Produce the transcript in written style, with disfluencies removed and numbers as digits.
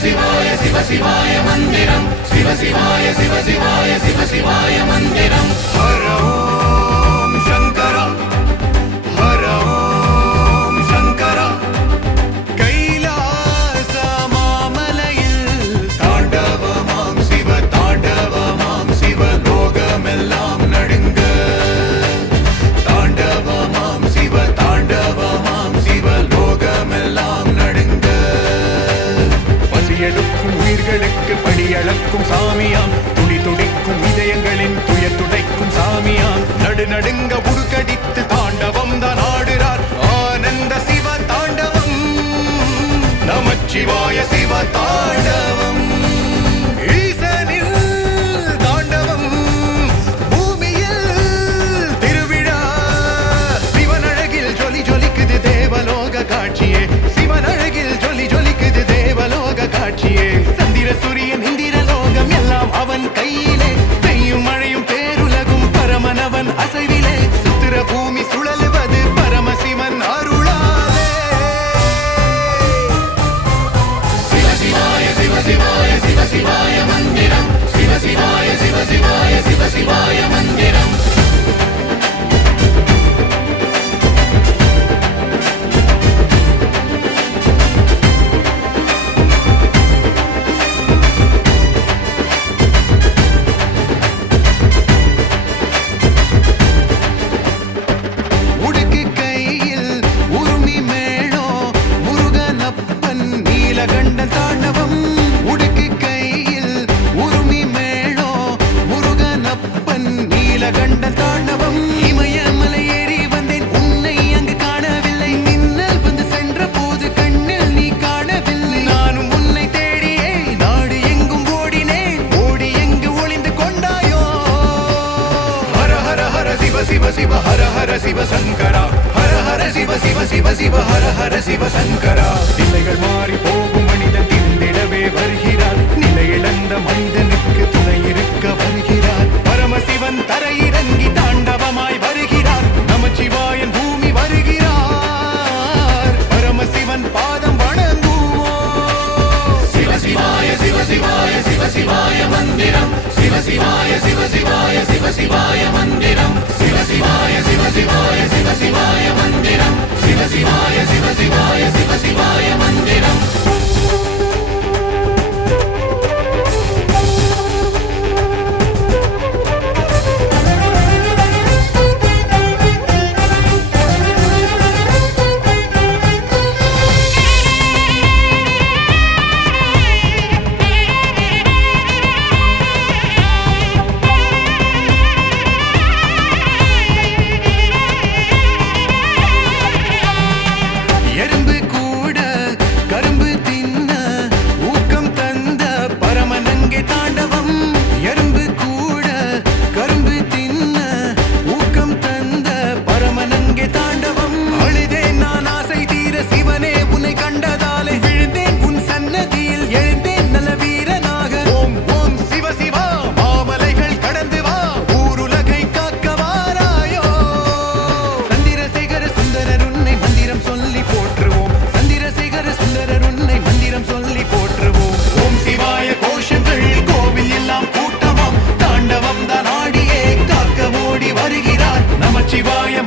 शिवाय मंदिरम शिव शिवाय शिव शिवाय शिव शिवाय मंदिरम हर ओम शंकर हर ओम शंकर कैलास मामलैயில் தாண்டவமாம் சிவ தாண்டவமாம் சிவ லோகமெல்லாம் நடுங்க தாண்டவமாம் சிவ தாண்டவமாம் சிவ லோகமெல்லாம் நடுங்க பசியெடுக்கும் உயிர்களுக்கு படியளக்கும் சாமியாம் துடி துடிக்கும் இதயங்களின் துயர் துடைக்கும் சாமியாம் நடுநடுங்க உருக்கடித்து தாண்டவம் தான் ஆடுறார் ஆனந்த சிவ தாண்டவம் நமச்சிவாய சிவ தாண்டவம் ஈசனில் தாண்டவம் பூமியில் திருவிழா சிவனழகில் ஜொலி ஜொலிக்குது தேவலோக காட்சியே சிவனழகில் ஜொலி ஜொலிக்குது தேவலோக காட்சியே சந்திர சூரியன் இந்திர லோகம் எல்லாம் அவன் கையிலே பெய்யும் மழையும் பேருலகும் பரமனவன் அசைவிலே சுத்திர பூமி சுழலுவது பரமசிவன் அருளாலே சிவ சிவாய சிவ சிவாய சிவ சிவாய மந்திரம் சிவ சிவாய சிவ சிவாய சிவ சிவாய மந்திரம் நீலகண்டன் தாண்டவம் உடுக்கு கையில் உருமி மேளோ முருகனப்பன் நீலகண்டன் தாண்டவம் இமயமலை ஏறி வந்தேன் உன்னை அங்கு காணவில்லை மின்னல் வந்து சென்ற போது கண்ணில் நீ காணவில்லை நானும் உன்னை தேடியே நாடு எங்கும் ஓடினேன் ஓடி எங்கு ஒளிந்து கொண்டாயோ ஹர ஹர ஹர சிவ சிவ சிவ ஹர ஹர சிவ சங்கரா ஹர ஹர சிவ சிவ சிவ சிவ ஹர ஹர சிவ சங்கரா திசைகள் மாறி போகும் மனிதன் திருந்திடவே வருகிறார் நிலையிழந்த மனிதனுக்கு துணை இருக்க வருகிறார் பரமசிவன் தரையிறங்கி தாண்டவமாய் வருகிறார் நமச்சிவாயன் பூமி வருகிறார் பரமசிவன் பாதம் வணங்குவோம் சிவ சிவாய சிவ சிவாய சிவ சிவாய மந்திரம் சிவ சிவாய சிவ சிவாய சிவ சிவாய மந்திரம் சிவ சிவாய சிவ சிவாய சிவ சிவாய மந்திரம் சிவ சிவாய சிவ சிவாய சிவ சிவாய மந்திரம் எறும்பு கூட கரும்பு தின்ன ஊக்கம் தந்த பரமனங்கே தாண்டவம் எறும்பு கூட கரும்பு தின்ன ஊக்கம் தந்த பரமனங்கே தாண்டவம் அழுதேன் நான் ஆசை தீர சிவனே உன்னை கண்டதாலே விழுந்தேன் உன் சன்னதியில் எழுந்தேன் நல்ல வீரனாக ஓம் ஓம் சிவ சிவா மாமலைகள் கடந்து வா ஊருலகை காக்க வாராயோ சந்திரசேகர சுந்தரர் உன்னை மந்திரம் சொல்லி போற்றுவோம் சந்திரசேகர சுந்தரர் உன்னை மந்திரம் சொல்லி போற்றுவோம் ஓம் சிவாய கோஷங்கள் கோவில் எல்லாம் கூட்டமாம் தாண்டவம் தான் ஆடியே காக்க ஓடி வருகிறார் நமச்சிவாய